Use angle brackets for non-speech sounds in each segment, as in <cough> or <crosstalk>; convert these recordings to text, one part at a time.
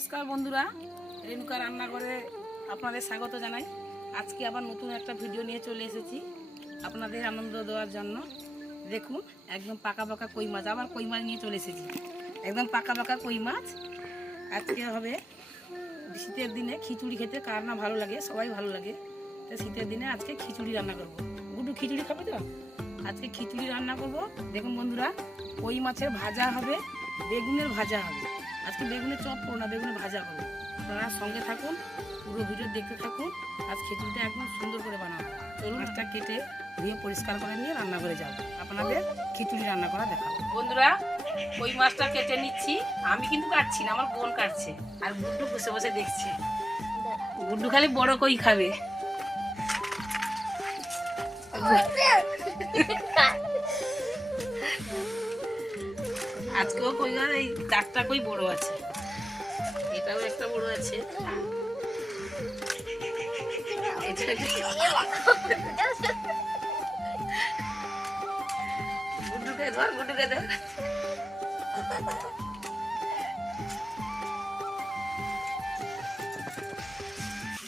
নমস্কার বন্ধুরা, রেণুকা রান্নাঘরে আপনাদের স্বাগত জানাই। আজকে আবার নতুন একটা ভিডিও নিয়ে চলে এসেছি আপনাদের আনন্দ দেওয়ার জন্য। দেখুন, একদম পাকা পাকা কই মাছ, আবার কই মাছ নিয়ে চলে এসেছি। একদম পাকা পাকা কই মাছ। আজকে হবে শীতের দিনে খিচুড়ি খেতে, কার না ভালো লাগে, সবাই ভালো লাগে। তো শীতের দিনে আজকে খিচুড়ি রান্না করব। গুডু খিচুড়ি খাবে তো? আজকে খিচুড়ি রান্না করব। দেখুন বন্ধুরা, কই মাছের ভাজা হবে, বেগুনের ভাজা হবে। আজকে বেগুনের চপ করো না বেগুনের ভাজা করো আপনারা সঙ্গে থাকুন পুরো ভিডিও দেখতে থাকুন আজ খিচুড়িটা একদম সুন্দর করে বানাবো চলুন মাছটা কেটে ধুয়ে পরিষ্কার করে নিয়ে রান্না করে যাও। আপনাদের খিচুড়ি রান্না করা দেখাবো। বন্ধুরা ওই মাছটা কেটে নিচ্ছি। আমি কিন্তু কাটছি না আমার বোন কাটছে। আর গুড্ডু বসে বসে দেখছে। গুড্ডু খালি বড় কই খাবে? <laughs> <laughs> আজকেও কই গাছ এই চারটা কই বড় আছে? এটাও একটা বড় আছে।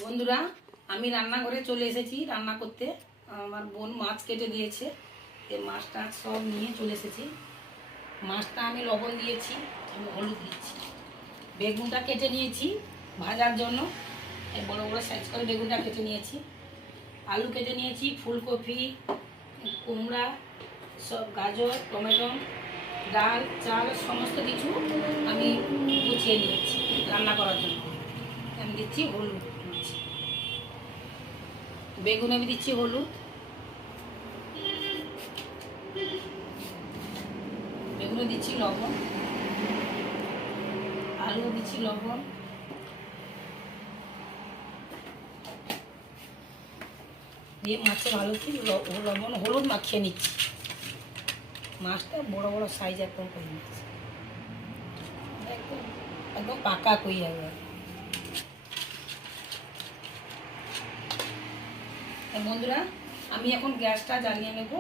বন্ধুরা, আমি রান্নাঘরে চলে এসেছি রান্না করতে। আমার বোন মাছ কেটে দিয়েছে। মাছটা সব নিয়ে চলে এসেছি। মাছটা আমি লবণ দিয়েছি, আমি হলুদ দিচ্ছি। বেগুনটা কেটে নিয়েছি ভাজার জন্য। বড় বড় সাইজ করে বেগুনটা কেটে নিয়েছি। আলু কেটে নিয়েছি, ফুলকপি, কুমড়া, সব গাজর, টমেটো, ডাল, চাল, সমস্ত কিছু আমি গুছিয়ে নিয়েছি রান্না করার জন্য। আমি দিচ্ছি হলুদ বেগুন আমি দিচ্ছি হলুদ বেগুনে দিচ্ছি লবণ, আলু দিচ্ছি লবণ, দিয়ে মাছে ভালো কি লবণ, হলুদ মাখিয়ে নিচ্ছি। মাছটা বড় বড় সাইজ একদম কই মাছ একদম পাকা কই যাবে। বন্ধুরা, আমি এখন গ্যাসটা জ্বালিয়ে নেব।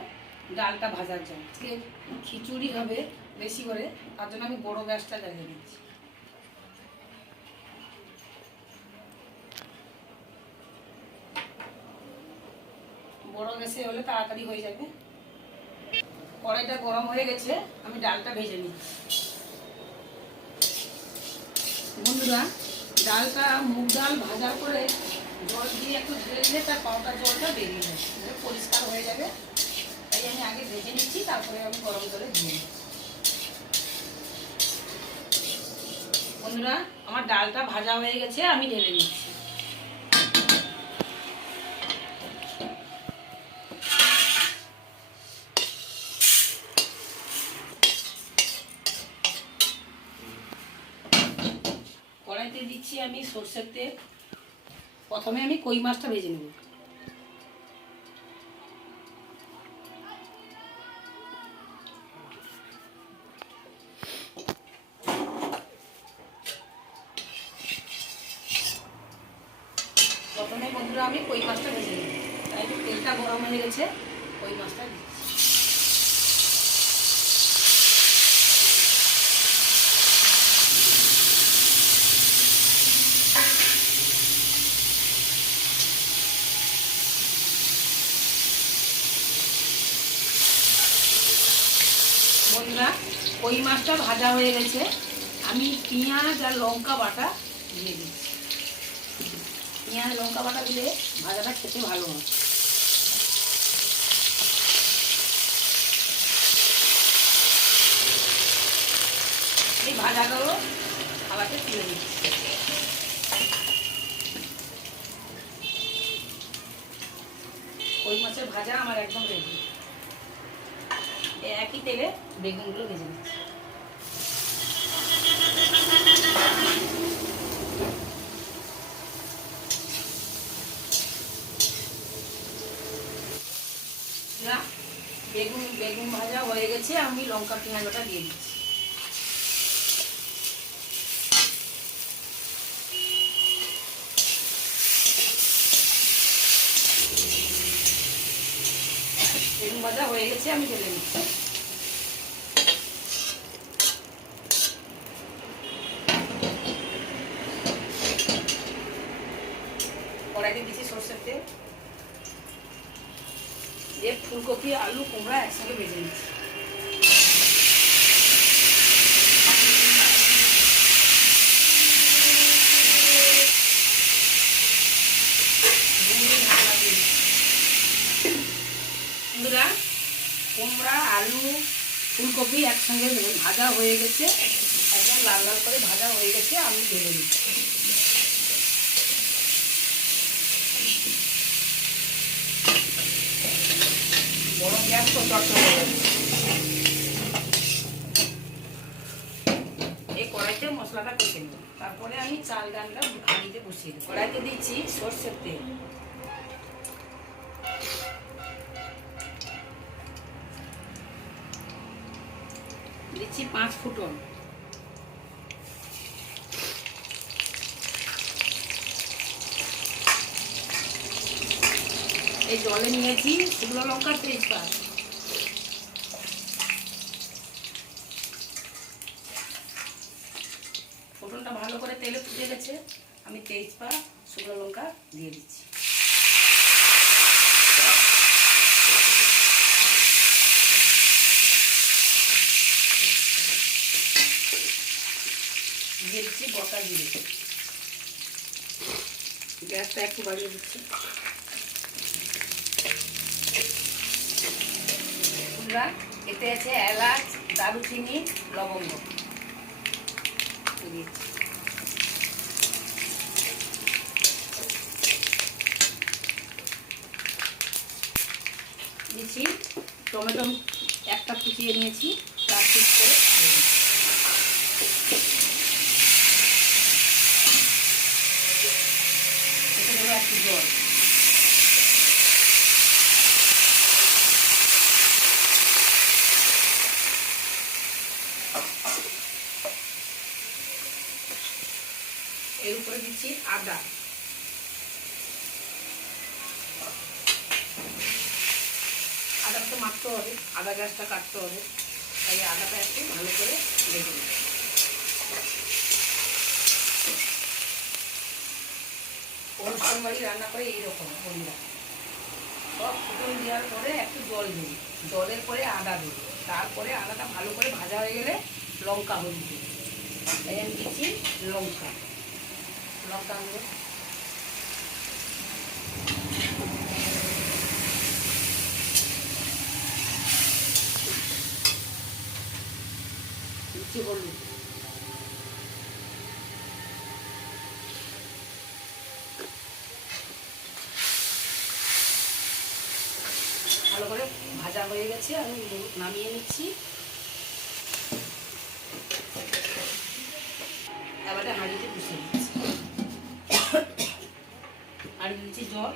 ডালটা ভাজার জন্য। আজকে খিচুড়ি হবে বেশি করে, তার জন্য আমি বড় গ্যাসটা জ্বালিয়ে দিচ্ছি। বড় গ্যাসে হলে তাড়াতাড়ি হয়ে যাবে। কড়াইটা গরম হয়ে গেছে, আমি ডালটা ভেজে নিচ্ছি। বন্ধুরা, ডালটা মুগ ডাল ভাজা করে জল দিয়ে একটু ধুয়ে দিলে তার পাউটা জলটা বেরিয়ে যাবে পরিষ্কার হয়ে যাবে। তাই আমি আগে ভেজে নিচ্ছি, তারপরে আমি গরম ধুয়ে নিচ্ছি বন্ধুরা, আমার ডালটা ভাজা হয়ে গেছে, আমি ঢেলে নিচ্ছি। কড়াইতে দিচ্ছি আমি সর্ষের তেল। প্রথমে আমি কই মাছটা ভেজে নেব। বন্ধুরা, আমি কই মাছটা ভেজে নেব তাই তেলটা গরম হয়ে গেছে, কই মাছটা দিচ্ছি? বন্ধুরা, কই মাছটা ভাজা হয়ে গেছে, আমি পেঁয়াজ আর লঙ্কা বাটা দিয়ে দিচ্ছি। পেঁয়াজ, লঙ্কা বাটা দিলে ভাজাটা খেতে ভালো হয়। এই ভাজাগুলো খাওয়াতে তুলে দিচ্ছি কই মাছের ভাজা আমার একদম রেডি একই তেলে বেগুনগুলো ভেজে দিচ্ছি না বেগুন বেগুন ভাজা হয়ে গেছে, আমি লঙ্কা পেঁয়াজটা দিয়ে দিচ্ছি। বেগুন ভাজা হয়ে গেছে, আমি ঢেলে নিচ্ছি কড়াইতে দিচ্ছি সর্ষের তেল দিয়ে ফুলকপি, আলু, কুমড়া একসঙ্গে ভেজে নিচ্ছি। কুমড়া, আলু, ফুলকপি একসঙ্গে ভাজা হয়ে গেছে। একদম লাল লাল করে ভাজা হয়ে গেছে, আমি ঢেলে দিচ্ছি যাবে এই কড়াইতে মশলাটা কষে নেব। তারপরে আমি চাল ডালটা হাঁড়িতে বসিয়ে দেবো। কড়াইতে দিচ্ছি সর্ষের তেল। দিচ্ছি পাঁচ ফুটন। এই জলে নিয়েছি শুকনো লঙ্কার তেজপাত ফোটনটা ভালো করে তেলে ফুটে গেছে, আমি তেজপাত শুকনো লঙ্কা দিয়ে দিচ্ছি। দিয়ে দিচ্ছি বটা জিরে। গ্যাসটা একটু বাড়িয়ে দিচ্ছি। বন্ধুরা, এতে আছে এলাচ, দারুচিনি, লবঙ্গ। দিয়ে দিচ্ছি টমেটো একটা কুচিয়ে নিয়েছি তার পিস করে দিয়ে দিচ্ছি। এতে দেবো একটু জল এর উপরে দিচ্ছি আদা আদাটা তো মারতে হবে, আদা গাছটা কাটতে হবে। তাই আদাটা একটু ভালো করে রেখে দিই অনুষ্ঠান বাড়ি রান্না করে এইরকম বন্ধুরা। সব ফুটন দেওয়ার পরে একটু জল দিই। জলের পরে আদা দিই। তারপরে আদাটা ভালো করে ভাজা হয়ে গেলে লঙ্কা হলুদ দিই। দিচ্ছি লঙ্কা। লঙ্কা গুঁড়ো দিচ্ছি হলুদ ভালো করে ভাজা হয়ে গেছে, আমি নামিয়ে নিচ্ছি। এবারে হাঁড়িতে বসিয়ে দিচ্ছি। হাঁড়ি দিচ্ছি জল।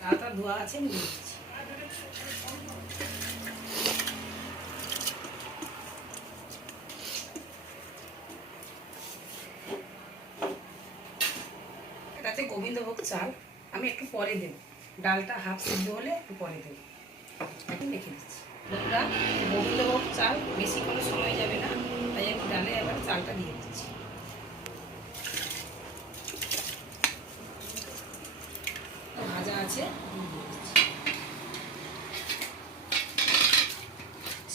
ডালটা ধোয়া আছে আমি দিয়ে দিচ্ছি এটাতে গোবিন্দভোগ চাল আমি একটু পরে দেব ডালটা হাফ সিদ্ধ হলে একটু পরে দেব। এখন রেখে দিচ্ছি বন্ধুরা গোবিন্দভোগ চাল বেশি কোনো সময় যাবে না, তাই আমি ডালে এবার চালটা দিয়ে দিচ্ছি। ভাজা আছে।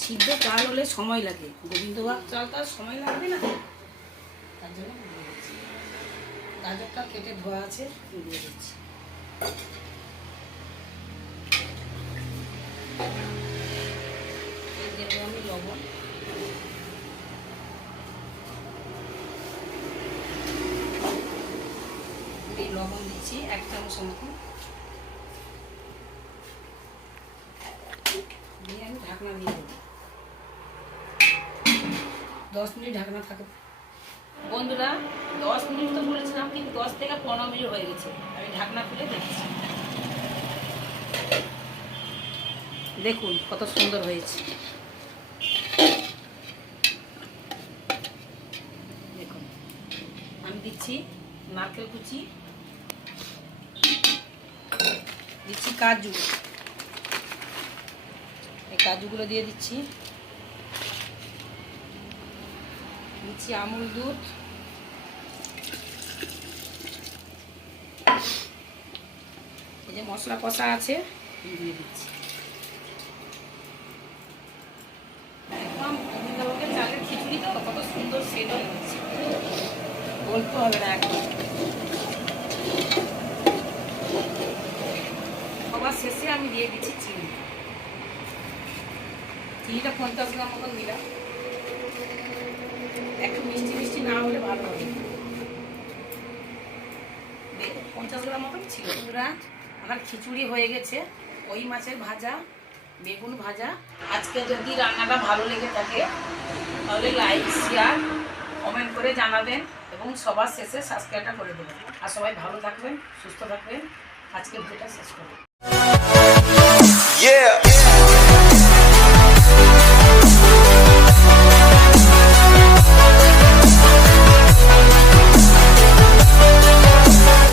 সিদ্ধ চাল হলে সময় লাগে। গোবিন্দভোগ চাল তো আর সময় লাগবে না। তার জন্য গাজরটা কেটে ধোয়া আছে, দিয়ে দিচ্ছি এই আমি লবণ লবণ দিচ্ছি এক চামচ মতো দিয়ে আমি ঢাকনা দিয়ে দেবো দশ মিনিট ঢাকনা থাকে বন্ধুরা, দশ মিনিট তো বলেছিলাম, কিন্তু দশ থেকে পনেরো মিনিট হয়ে গেছে। আমি ঢাকনা খুলে দেখছি। দেখুন কত সুন্দর হয়েছে। দেখুন, আমি দিচ্ছি নারকেল কুচি, দিচ্ছি কাজু। এই কাজুগুলো দিয়ে দিচ্ছি। দিচ্ছি আমুল দুধ। এই যে মশলা কষা আছে দিয়ে দিচ্ছি। হবে না একদম সবার শেষে আমি দিয়ে দিচ্ছি চিনি। চিনিটা পঞ্চাশ গ্রাম মতন দিলাম। একটু মিষ্টি মিষ্টি না হলে ভালো হবে। পঞ্চাশ গ্রাম মতন ছিল। আমার খিচুড়ি হয়ে গেছে। ওই মাছের ভাজা, বেগুন ভাজা। আজকে যদি রান্নাটা ভালো লেগে থাকে, তাহলে লাইক শেয়ার কমেন্ট করে জানাবেন। এবং সবার শেষে সাবস্ক্রাইবটা করে দেবেন। আর সবাই ভালো থাকবেন, সুস্থ থাকবেন। আজকে ভিডিওটা শেষ করবেন.